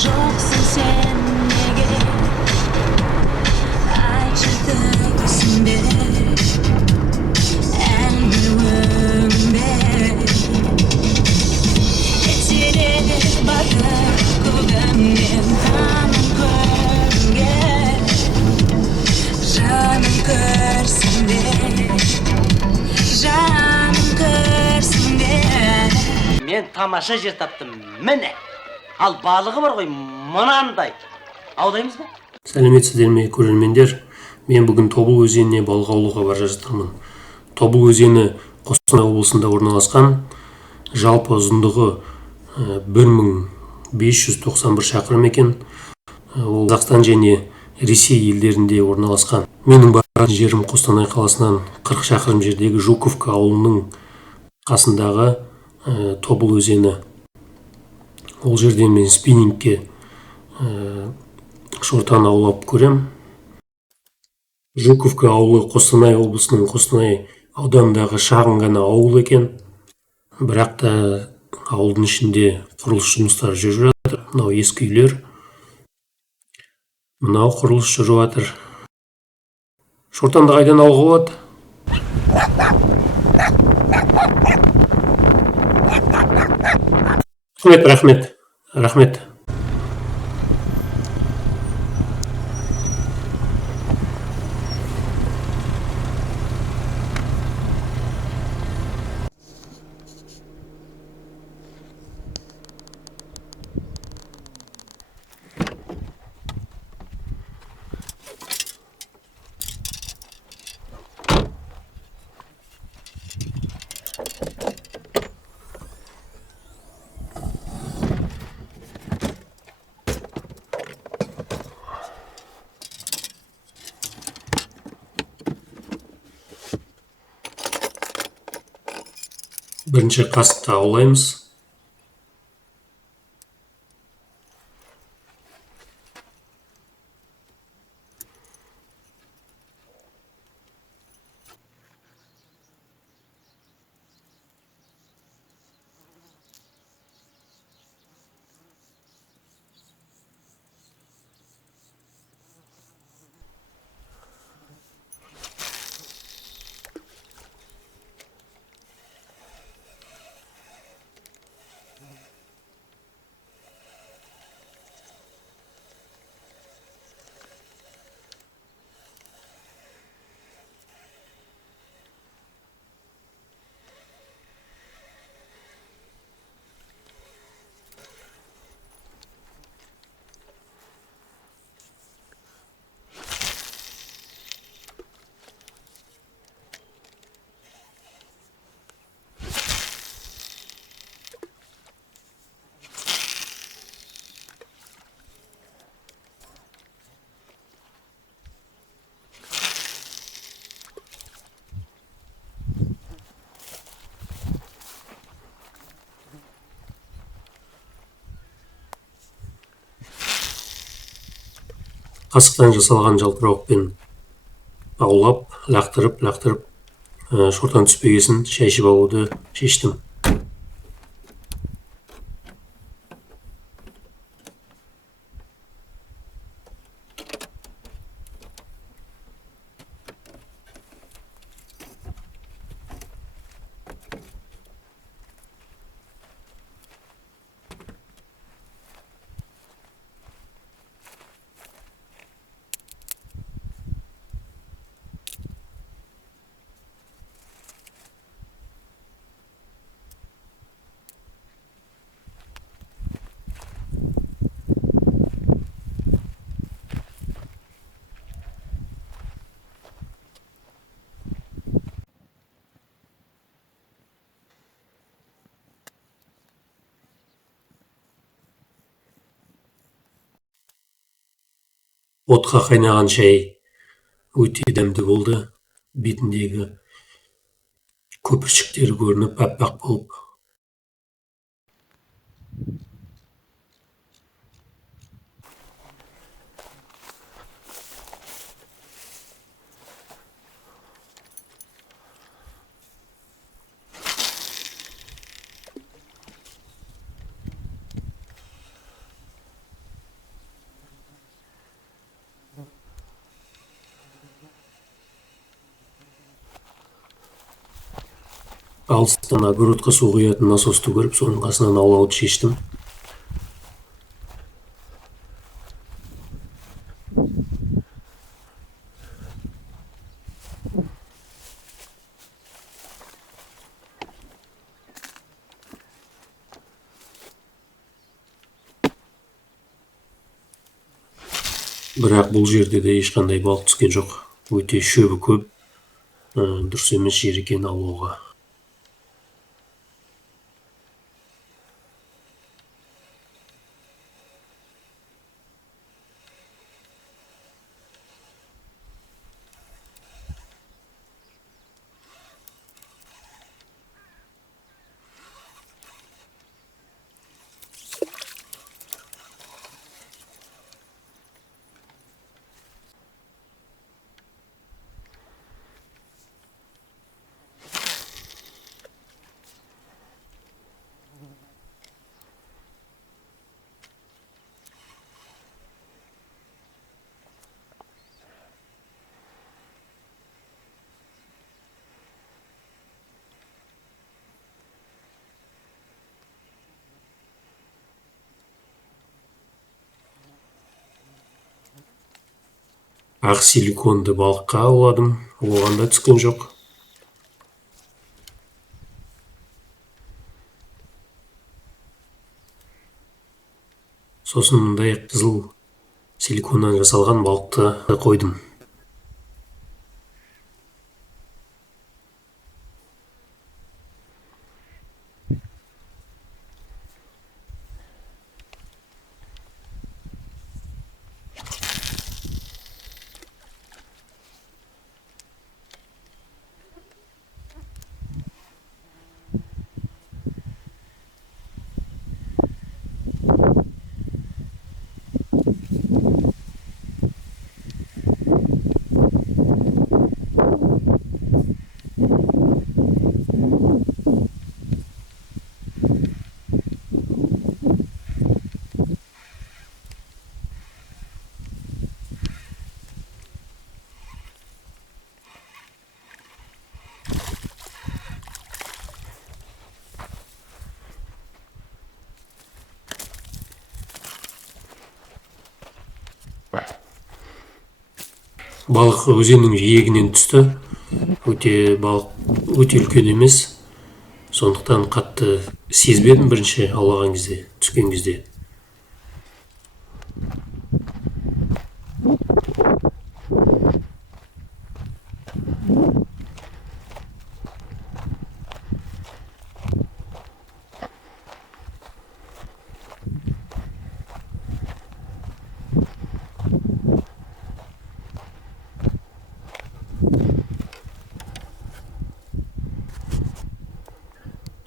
жоқсың сен неге айтшы түсінбе әлгі өңбе етсе де батыр көгімнен таным көрінге жаным көрсін бе жаным көрсін бе мен тамаша жер таптым, міне. Ал балығы бар ғой, мынандай. Аулаймыз ба? Сәлеметсіздер ме, көрермендер? Мен бүгін Тобыл өзеніне балық аулауға бара жатырмын. Тобыл өзені Қостанай облысында орналасқан, жалпы ұзындығы 1591 шақырым екен. Ол Қазақстан және Ресей елдерінде орналасқан. Менің баратын жерім Қостанай қаласынан 40 шақырым жердегі Жуковка ауылының қасындағы Тобыл өзені. Ол жерден мен спиннингке шортан аулап көрем. Жуковка ауылы Қостанай облысының Қостанай ауданындағы шағын ғана ауыл екен. Бірақ та ауылдың ішінде құрылыс жұмыстары жүріп жатыр. Мынау ескі үйлер. Мынау құрылыс жүріп жатыр. Шортанды қайдан алуға болады? Рахмет. Бірінші қасықты аулаймыз. Қасықтан жасалған жалтырауықпен аулап, лақтырып, шортан түспегесін шайшып алуды шештім. Отқа қайнаған шай өте дәмді болды. Бетіндегі көпіршіктері көрініп, аппақ болып. алыстан огородқа су құятын насосты көріп, соның қасынан аулауды шештім. Бірақ бұл жерде де ешқандай балық түскен жоқ. Өте шөбі көп, дұрыс емес жер екен аулауға. Ақ силиконды балыққа ауладым, оған да түскен жоқ. Сосын мұндай қызыл силиконнан жасалған балықты қойдым. Балық өзеннің жиегінен түсті. Балық өте үлкен емес. Сондықтан қатты сезбедім бірінші аулаған кезде, түскен кезде.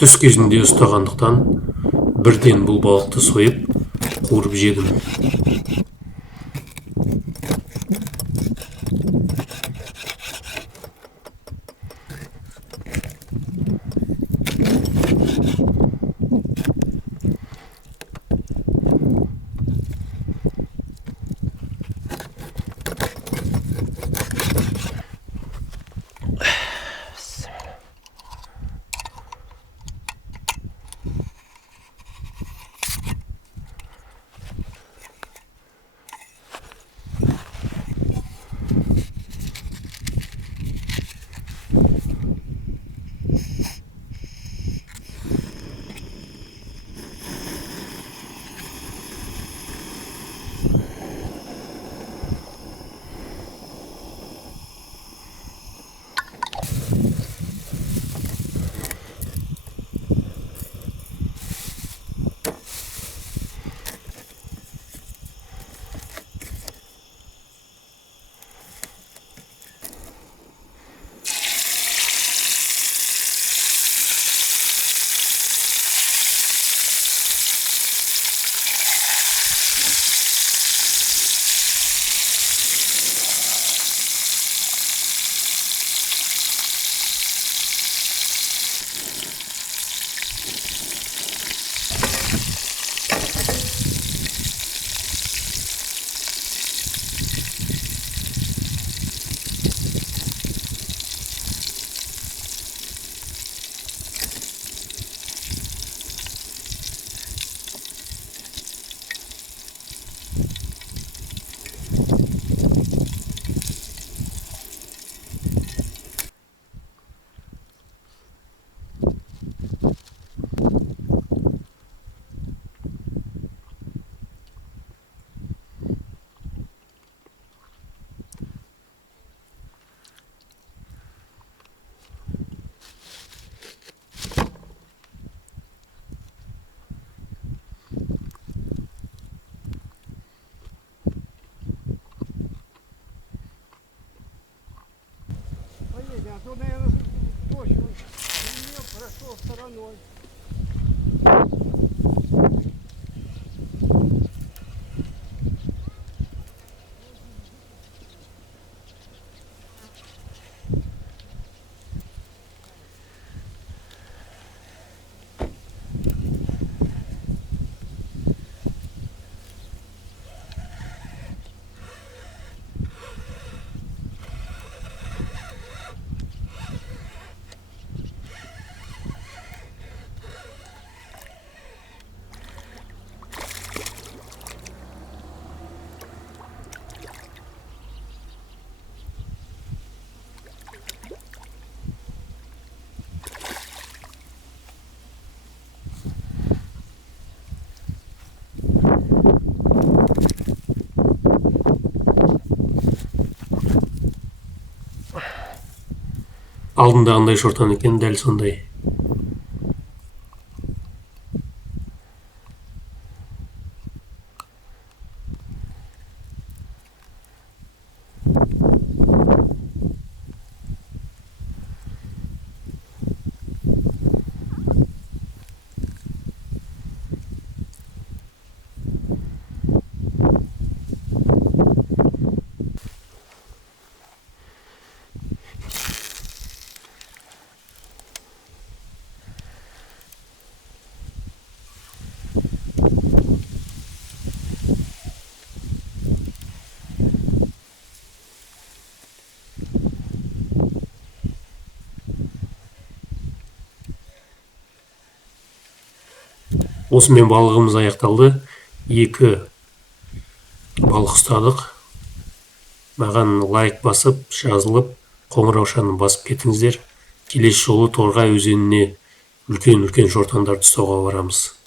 Түс кезінде ұстағандықтан бірден бұл балықты сойып, қуырып жедім. Алдындағындай шортан екен, дәл сондай. Осымен балығымыз аяқталды. 2 балық ұстадық. Маған лайк басып, жазылып, қоңыраушаны басып кетіңіздер. Келесі жолы Торғай өзеніне үлкен шортандарды ұстауға барамыз.